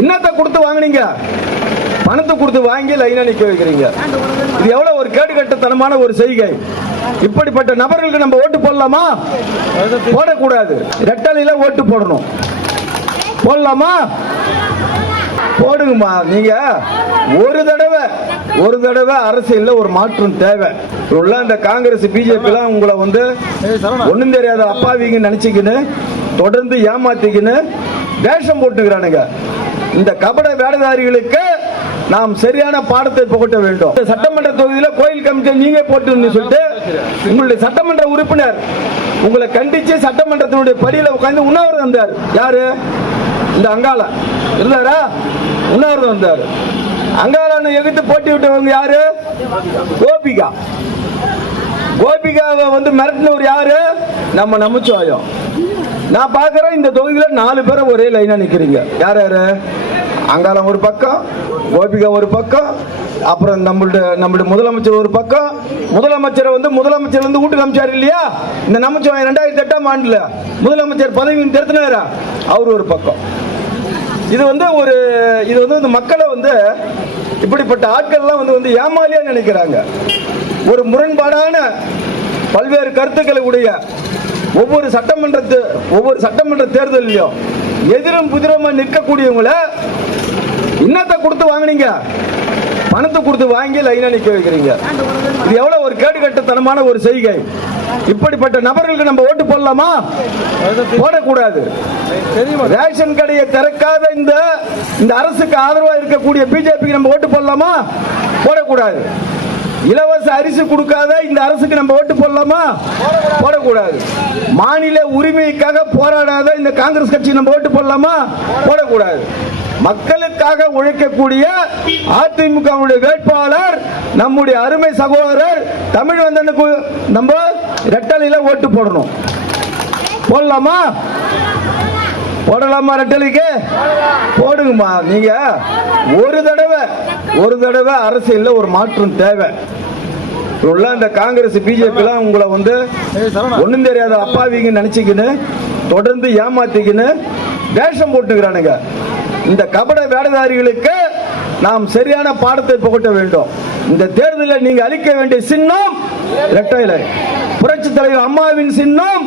என்னத்தை கொடுத்து வாங்குனீங்க. பணத்தை கொடுத்து வாங்கி லைனா நிக்க வைக்கிறீங்க. இது எவ்வளவு ஒரு கேடுகட்டத்தனமான ஒரு செய்கை. இப்படிப்பட்ட நபர்களுக்கு நம்ம ஓட்டு போடலாமா? போடக்கூடாது. ரெட்டலையில ஓட்டு போடணும். போடலாமா? போடுங்கம்மா. நீங்க ஒரு தடவை ஒரு தடவை அரசியல்ல ஒரு மாற்றம் தேவை. உள்ள இந்த காங்கிரஸ் பிஜேபி எல்லாம் உங்களை வந்து ஒண்ணும் தெரியாத அப்பாவிங்க நினைச்சுக்கின்னு தொடர்ந்து ஏமாத்திக்கின்னு வேஷம் போட்டுக்கிறானுங்க. இந்த கபட வேடதாரிகளுக்கு நாம் சரியான பாடத்தை புகட்ட வேண்டும். இந்த சட்டமன்ற தொகுதியில் கோயில் கமிட்டி நீங்க போட்டு சொல்லிட்டு உங்களுடைய சட்டமன்ற உறுப்பினர் உங்களை கண்டிச்சு சட்டமன்றத்தினுடைய படியில உட்கார்ந்து உண்ணாவிரதம் இருந்தார். யாரு? இந்த அங்காள. இருந்தாரா? உண்ணாவிரதம் வந்தார் அங்காளனை எதிர்த்து போட்டி விட்டவங்க யாரு? கோபிகா. கோபிகாவை வந்து மிரட்டினவர் யாரு? நம்ம நமச்சிவாயம் நான் பாக்குறேன் இந்த தொகுதியில நாலு பேரை ஒரே லைனா நிக்கிறீங்க. யார் யாரு? அங்காளம் ஒரு பக்கம் கோபிகா ஒரு பக்கம் அப்புறம் நம்மளுடைய நம்மளுடைய முதலமைச்சர் ஒரு பக்கம். முதலமைச்சரை வந்து முதலமைச்சர் வந்து வீட்டுக்கு அமைச்சார் இல்லையா? இந்த நமச்சிவாயம் ரெண்டாயிரத்தி எட்டாம் ஆண்டுல முதலமைச்சர் பதவி நிறுத்தினாரா அவர் ஒரு பக்கம். இது வந்து ஒரு இது வந்து இந்த மக்களை வந்து இப்படிப்பட்ட ஆட்கள்லாம் வந்து வந்து ஏமாலியா நினைக்கிறாங்க. ஒரு முரண்பாடான பல்வேறு கருத்துக்களை உடைய ஒவ்வொரு சட்டமன்றத்து ஒவ்வொரு சட்டமன்ற தேர்தலையும் எதிரும் புதிரமா நிற்கக்கூடியவங்களை இன்னத்தை கொடுத்து வாங்கினீங்க? பணத்தை கொடுத்து வாங்கி லைனா நிக்க வைக்கிறீங்க. இது எவ்வளவு ஒரு கேடுகட்டத்தனமான ஒரு செய்கை. இப்படிப்பட்ட நபர்களுக்கு நம்ம ஓட்டு போடலாமா? போடக்கூடாது. ரேஷன் கடையை திறக்காத இந்த இந்த அரசுக்கு ஆதரவா இருக்கக்கூடிய பிஜேபிக்கு நம்ம ஓட்டு போடலாமா? போடக்கூடாது. இலவச அரிசி கொடுக்காத இந்த அரசுக்கு நம்ம ஓட்டு போடலாமா? போடக்கூடாது. மாநில உரிமைக்காக போராடாத இந்த காங்கிரஸ் கட்சி நம்ம ஓட்டு போடலாமா? போடக்கூடாது. மக்களுக்காக உழைக்கக்கூடிய அதிமுகவுடைய வேட்பாளர் நம்முடைய அருமை சகோதரர் தமிழ்வந்தனுக்கு நம்ம ரெட்டலையில ஓட்டு போடணும். போடலாமா? போடலாமா ரெட்டலைக்கு? போடுங்கம்மா நீங்க ஒரு தடவை ஒரு தடவை அரசியல்ல ஒரு மாற்றம் தேவை. உள்ள இந்த காங்கிரஸ் பிஜேபி எல்லாம் உங்களை வந்து ஒண்ணும் தெரியாத அப்பாவிங்க நினைச்சுக்கின்னு தொடர்ந்து ஏமாத்திக்கின்னு வேஷம் போட்டுக்கிறானுங்க. இந்த கபட வேடதாரிகளுக்கு நாம் சரியான பாடத்தை புகட்ட வேண்டும். இந்த தேர்தலில் நீங்க அளிக்க வேண்டிய சின்னம் இரட்டை புரட்சி தலைவர் அம்மாவின் சின்னம்